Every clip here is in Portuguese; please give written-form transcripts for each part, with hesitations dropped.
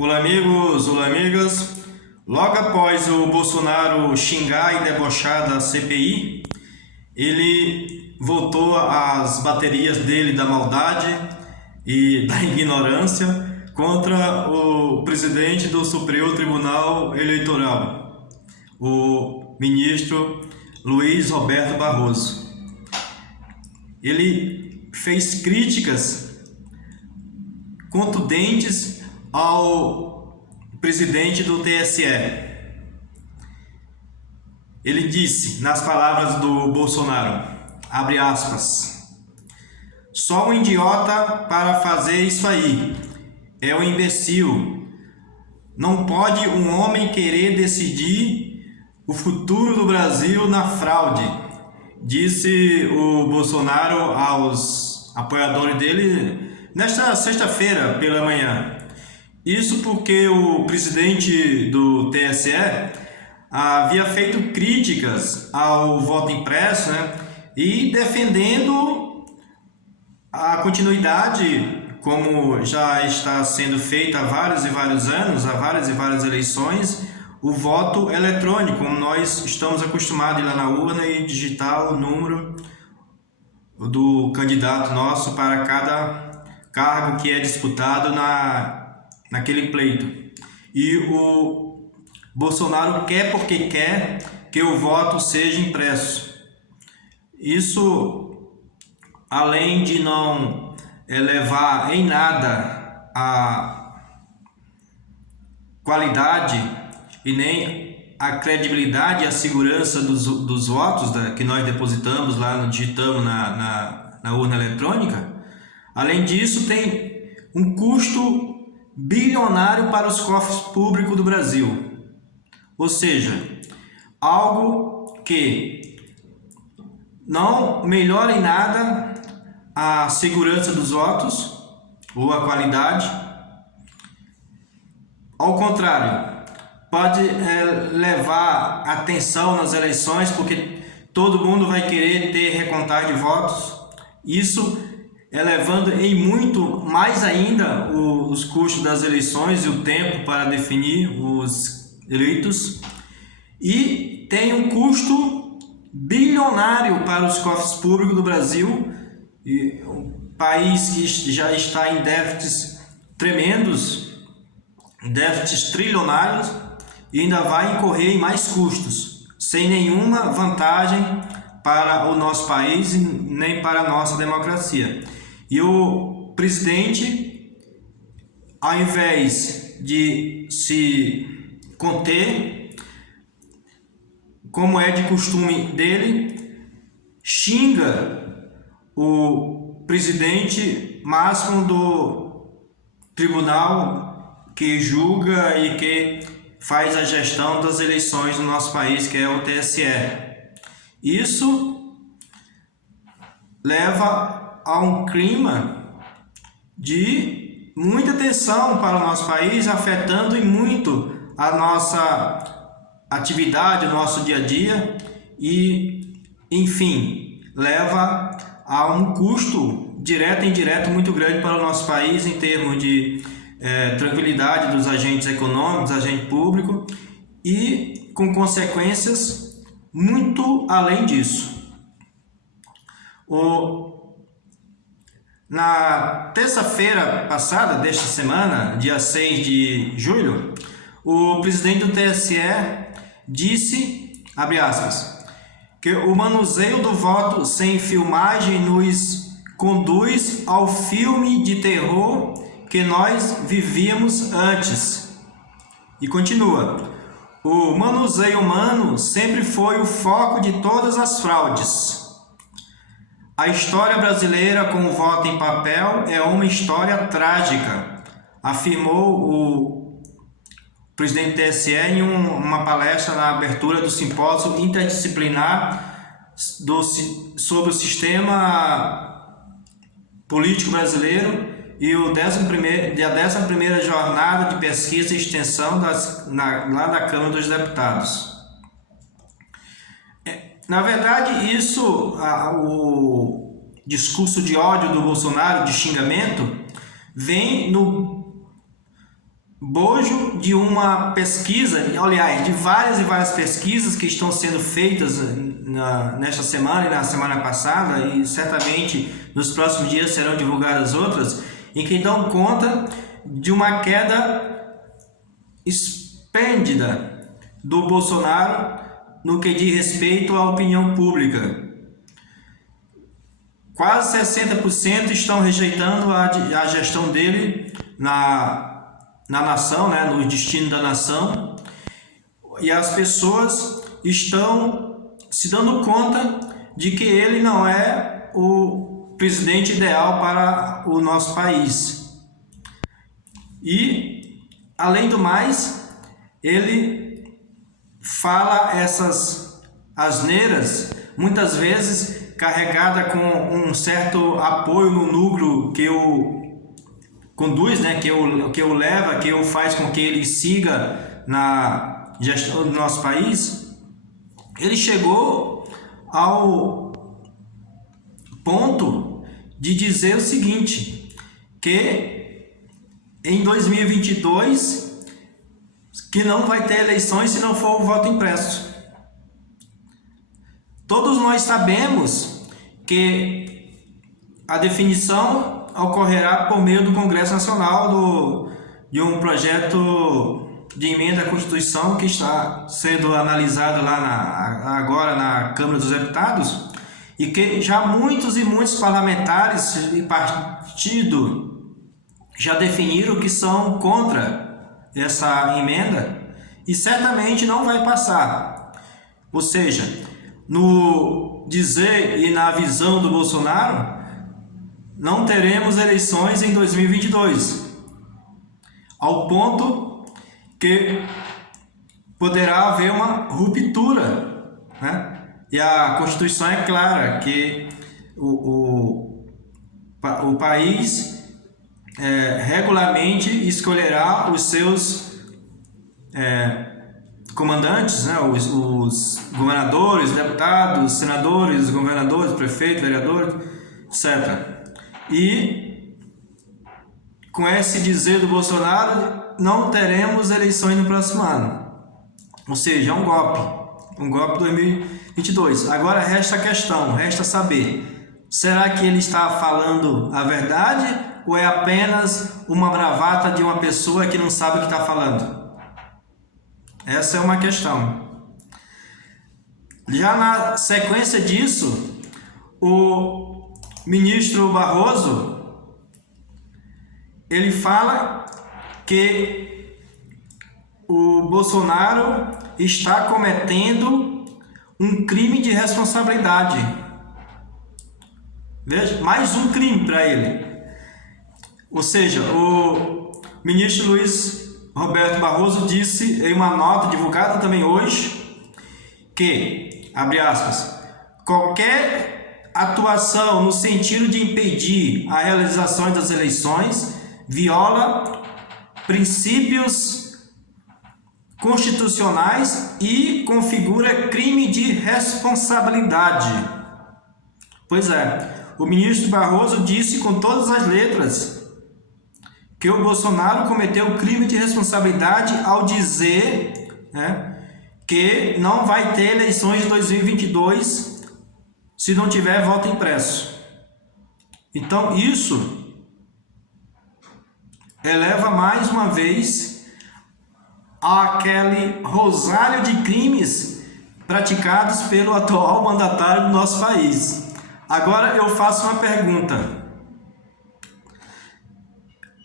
Olá amigos, olá amigas. Logo após o Bolsonaro xingar e debochar da CPI, ele voltou às baterias dele da maldade e da ignorância contra o presidente do Supremo Tribunal Eleitoral, o ministro Luiz Roberto Barroso. Ele fez críticas contundentes ao presidente do TSE. Ele disse, nas palavras do Bolsonaro, abre aspas, só um idiota para fazer isso aí, é um imbecil. Não pode um homem querer decidir o futuro do Brasil na fraude, disse o Bolsonaro aos apoiadores dele nesta sexta-feira pela manhã. Isso porque o presidente do TSE havia feito críticas ao voto impresso, e defendendo a continuidade, como já está sendo feita há vários e vários anos, há várias e várias eleições, o voto eletrônico, como nós estamos acostumados a ir lá na urna e digitar o número do candidato nosso para cada cargo que é disputado naquele pleito. E o Bolsonaro quer porque quer que o voto seja impresso. Isso, além de não levar em nada a qualidade e nem a credibilidade e a segurança dos votos que nós depositamos lá, digitamos na urna eletrônica, além disso tem um custo bilionário para os cofres públicos do Brasil. Ou seja, algo que não melhora em nada a segurança dos votos ou a qualidade. Ao contrário, pode levar a tensão nas eleições, porque todo mundo vai querer ter recontagem de votos. Isso elevando em muito mais ainda os custos das eleições e o tempo para definir os eleitos, e tem um custo bilionário para os cofres públicos do Brasil, e um país que já está em déficits tremendos, déficits trilionários, e ainda vai incorrer em mais custos, sem nenhuma vantagem para o nosso país e nem para a nossa democracia. E o presidente, ao invés de se conter, como é de costume dele, xinga o presidente máximo do tribunal que julga e que faz a gestão das eleições no nosso país, que é o TSE. Isso leva a um clima de muita tensão para o nosso país, afetando em muito a nossa atividade, o nosso dia a dia, e, enfim, leva a um custo direto e indireto muito grande para o nosso país em termos de tranquilidade dos agentes econômicos, agente público, e com consequências muito além disso. Na terça-feira passada, desta semana, dia 6 de julho, o presidente do TSE disse, abre aspas, que o manuseio do voto sem filmagem nos conduz ao filme de terror que nós vivíamos antes. E continua, o manuseio humano sempre foi o foco de todas as fraudes. A história brasileira com o voto em papel é uma história trágica, afirmou o presidente do TSE em uma palestra na abertura do simpósio interdisciplinar sobre o sistema político brasileiro e a 11ª jornada de pesquisa e extensão lá da Câmara dos Deputados. Na verdade, o discurso de ódio do Bolsonaro, de xingamento, vem bojo de uma pesquisa, aliás, de várias e várias pesquisas que estão sendo feitas nesta semana e na semana passada, e certamente nos próximos dias serão divulgadas outras, em que dão conta de uma queda esplêndida do Bolsonaro no que diz respeito à opinião pública. Quase 60% estão rejeitando a gestão dele na nação, né, no destino da nação, e as pessoas estão se dando conta de que ele não é o presidente ideal para o nosso país. E, além do mais, ele fala essas asneiras, muitas vezes carregada com um certo apoio no núcleo que o conduz, né, que o leva, que o faz com que ele siga na gestão do nosso país. Ele chegou ao ponto de dizer o seguinte, que em 2022 que não vai ter eleições se não for o voto impresso. Todos nós sabemos que a definição ocorrerá por meio do Congresso Nacional de um projeto de emenda à Constituição que está sendo analisado lá agora na Câmara dos Deputados, e que já muitos e muitos parlamentares e partido já definiram que são contra essa emenda e certamente não vai passar. Ou seja, no dizer e na visão do Bolsonaro, não teremos eleições em 2022, ao ponto que poderá haver uma ruptura, né? E a Constituição é clara que o país regularmente escolherá os seus comandantes, né? Os governadores, deputados, senadores, governadores, prefeitos, vereadores, etc. E com esse dizer do Bolsonaro, não teremos eleições no próximo ano. Ou seja, é um golpe 2022. Agora resta a questão, resta saber, será que ele está falando a verdade ou é apenas uma bravata de uma pessoa que não sabe o que está falando? Essa é uma questão. Já na sequência disso, o ministro Barroso, ele fala que o Bolsonaro está cometendo um crime de responsabilidade. Veja, mais um crime para ele. Ou seja, o ministro Luiz Roberto Barroso disse em uma nota divulgada também hoje que, abre aspas, qualquer atuação no sentido de impedir a realização das eleições viola princípios constitucionais e configura crime de responsabilidade. Pois é, o ministro Barroso disse com todas as letras que o Bolsonaro cometeu crime de responsabilidade ao dizer, né, que não vai ter eleições de 2022 se não tiver voto impresso. Então isso eleva mais uma vez aquele rosário de crimes praticados pelo atual mandatário do nosso país. Agora eu faço uma pergunta.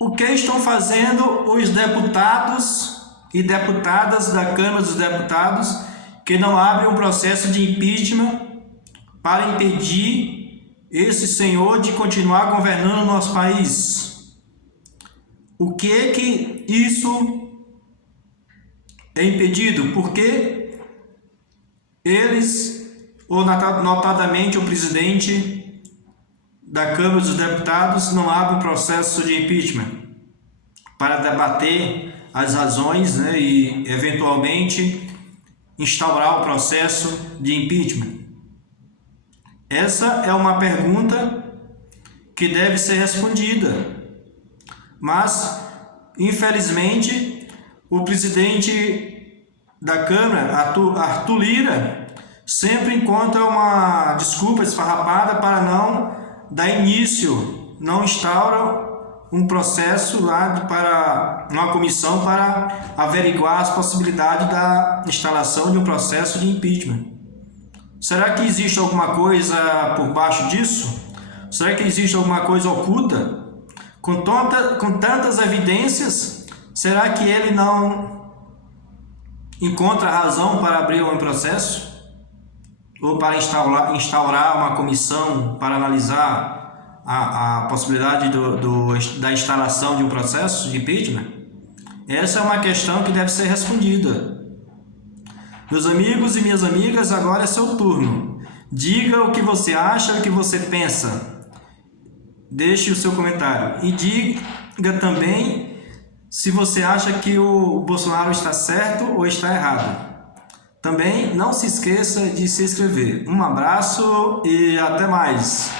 O que estão fazendo os deputados e deputadas da Câmara dos Deputados que não abrem um processo de impeachment para impedir esse senhor de continuar governando o nosso país? O que isso é impedido? Porque eles, ou notadamente o presidente da Câmara dos Deputados, não abre um processo de impeachment para debater as razões, né, e eventualmente instaurar o processo de impeachment? Essa é uma pergunta que deve ser respondida, mas Infelizmente, o presidente da Câmara, Arthur Lira, sempre encontra uma desculpa esfarrapada para não dar início, não instaura um processo lá para uma comissão para averiguar as possibilidades da instalação de um processo de impeachment. Será que existe alguma coisa por baixo disso? Será que existe alguma coisa oculta? Com tantas evidências, será que ele não encontra razão para abrir um processo? Ou para instaurar uma comissão para analisar a possibilidade da instalação de um processo de impeachment? Essa é uma questão que deve ser respondida. Meus amigos e minhas amigas, agora é seu turno. Diga o que você acha, o que você pensa. Deixe o seu comentário e diga também se você acha que o Bolsonaro está certo ou está errado. Também não se esqueça de se inscrever. Um abraço e até mais!